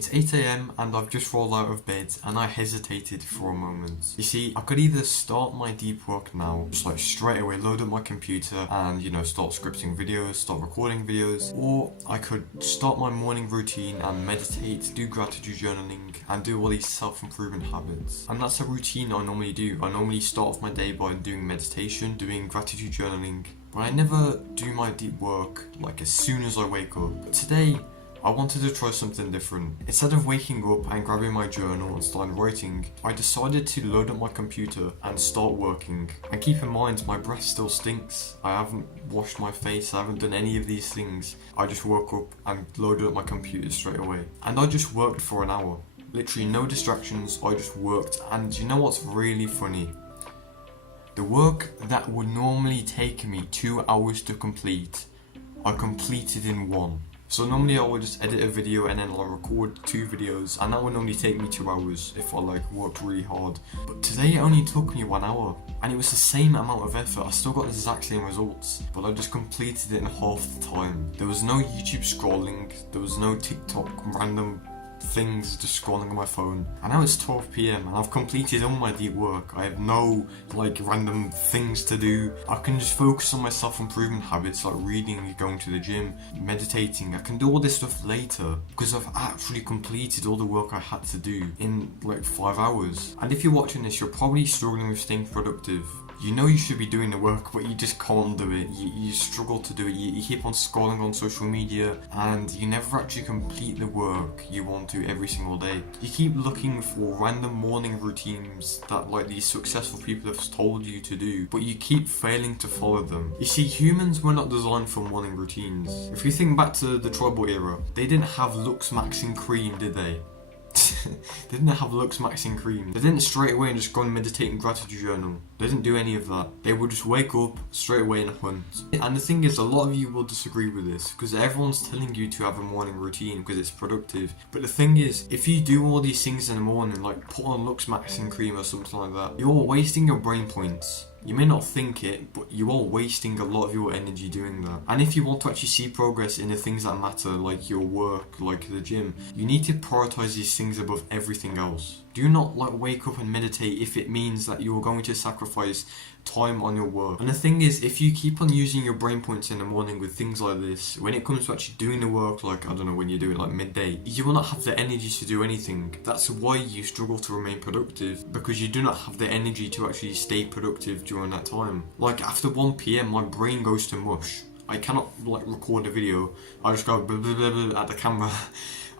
It's 8 AM and I've just rolled out of bed and I hesitated for a moment. You see, I could either start my deep work now, just like straight away load up my computer and start scripting videos, start recording videos, or I could start my morning routine and meditate, do gratitude journaling and do all these self-improvement habits. And that's a routine I normally do. I normally start off my day by doing meditation, doing gratitude journaling, but I never do my deep work like as soon as I wake up. But today, I wanted to try something different. Instead of waking up and grabbing my journal and starting writing, I decided to load up my computer and start working. And keep in mind, my breath still stinks. I haven't washed my face, I haven't done any of these things. I just woke up and loaded up my computer straight away. And I just worked for an hour. Literally no distractions, I just worked. And you know what's really funny? The work that would normally take me 2 hours to complete, I completed in 1. So normally I would just edit a video and then I'll record 2 videos, and that would normally take me 2 hours if I worked really hard. But today it only took me 1 hour, and it was the same amount of effort. I still got the exact same results, but I just completed it in half the time. There was no YouTube scrolling, there was no TikTok random things just scrolling on my phone. And now it's 12 PM and I've completed all my deep work. I have no random things to do. I can just focus on my self-improvement habits like reading, going to the gym, meditating. I can do all this stuff later because I've actually completed all the work I had to do in 5 hours. And if you're watching this, you're probably struggling with staying productive. You know you should be doing the work, but you just can't do it. You struggle to do it. You keep on scrolling on social media and you never actually complete the work you want to every single day. You keep looking for random morning routines that these successful people have told you to do, but you keep failing to follow them. You see, humans were not designed for morning routines. If you think back to the tribal era, they didn't have Lux Maxing Cream, did they? They didn't have Lux Maxing Cream. They didn't straight away and just go and meditate and gratitude journal. They didn't do any of that. They would just wake up straight away and hunt. And the thing is, a lot of you will disagree with this because everyone's telling you to have a morning routine because it's productive. But the thing is, if you do all these things in the morning, like put on Lux Maxing Cream or something like that, you're wasting your brain points. You may not think it, but you are wasting a lot of your energy doing that. And if you want to actually see progress in the things that matter, like your work, like the gym, you need to prioritize these things above everything else. Do not wake up and meditate if it means that you're going to sacrifice time on your work. And the thing is, if you keep on using your brain points in the morning with things like this, when it comes to actually doing the work, I don't know, when you do it midday, you will not have the energy to do anything. That's why you struggle to remain productive, because you do not have the energy to actually stay productive during that time. After 1 PM, my brain goes to mush. I cannot record a video. I just go blah, blah, blah, blah, at the camera.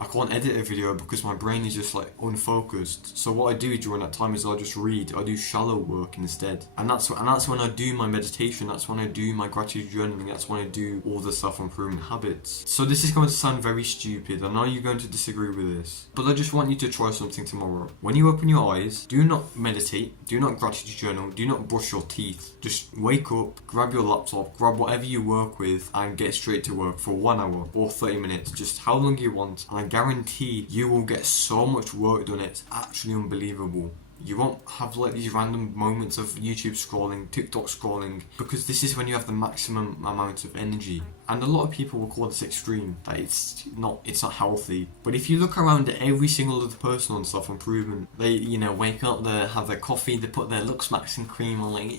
I can't edit a video because my brain is just unfocused. So what I do during that time is I just read. I do shallow work instead, and that's when I do my meditation. That's when I do my gratitude journaling. That's when I do all the self-improvement habits. So this is going to sound very stupid. I know you're going to disagree with this, but I just want you to try something tomorrow. When you open your eyes, do not meditate, do not gratitude journal, do not brush your teeth. Just wake up, grab your laptop, grab whatever you work with, and get straight to work for 1 hour or 30 minutes, just how long you want. And I guarantee you will get so much work done, it's actually unbelievable. You won't have these random moments of YouTube scrolling, TikTok scrolling, because this is when you have the maximum amount of energy. And a lot of people will call this extreme, that it's not healthy. But if you look around at every single other person on self-improvement, they wake up, they have their coffee, they put their Lux Maxing Cream on,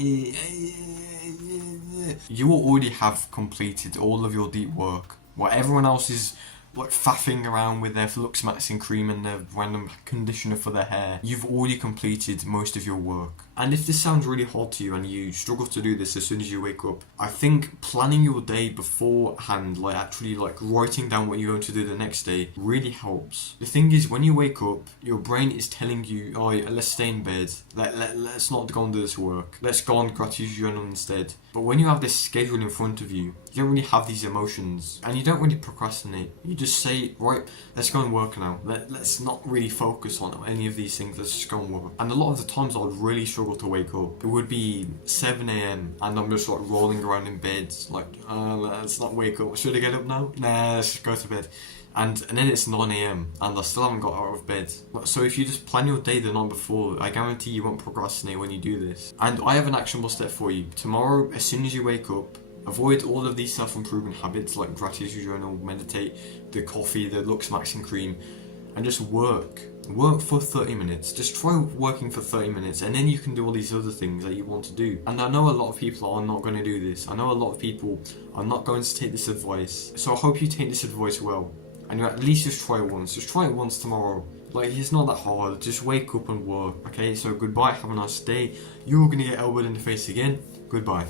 you will already have completed all of your deep work. While everyone else is faffing around with their Lux Maxing Cream and their random conditioner for their hair, you've already completed most of your work. And if this sounds really hard to you and you struggle to do this as soon as you wake up, I think planning your day beforehand, actually writing down what you're going to do the next day, really helps. The thing is, when you wake up, your brain is telling you, oh, let's stay in bed, let's not go and do this work, let's go on gratitude journal instead. But when you have this schedule in front of you, you don't really have these emotions and you don't really procrastinate. You just say, right, let's go and work now. Let's not really focus on any of these things, let's just go and work. And a lot of the times I would really struggle to wake up. It would be 7 AM and I'm just rolling around in bed, let's not wake up. Should I get up now? Nah, let's just go to bed. And then it's 9 AM and I still haven't got out of bed. So if you just plan your day the night before, I guarantee you won't procrastinate when you do this. And I have an actionable step for you. Tomorrow, as soon as you wake up, avoid all of these self-improvement habits like gratitude journal, meditate, the coffee, the Lux Maxing Cream. and just work. Work for 30 minutes. Just try working for 30 minutes, and then you can do all these other things that you want to do. And I know a lot of people are not going to do this. I know a lot of people are not going to take this advice. So I hope you take this advice well, and you at least just try it once. Just try it once tomorrow. Like, it's not that hard. Just wake up and work. Okay, so goodbye. Have a nice day. You're going to get elbowed in the face again. Goodbye.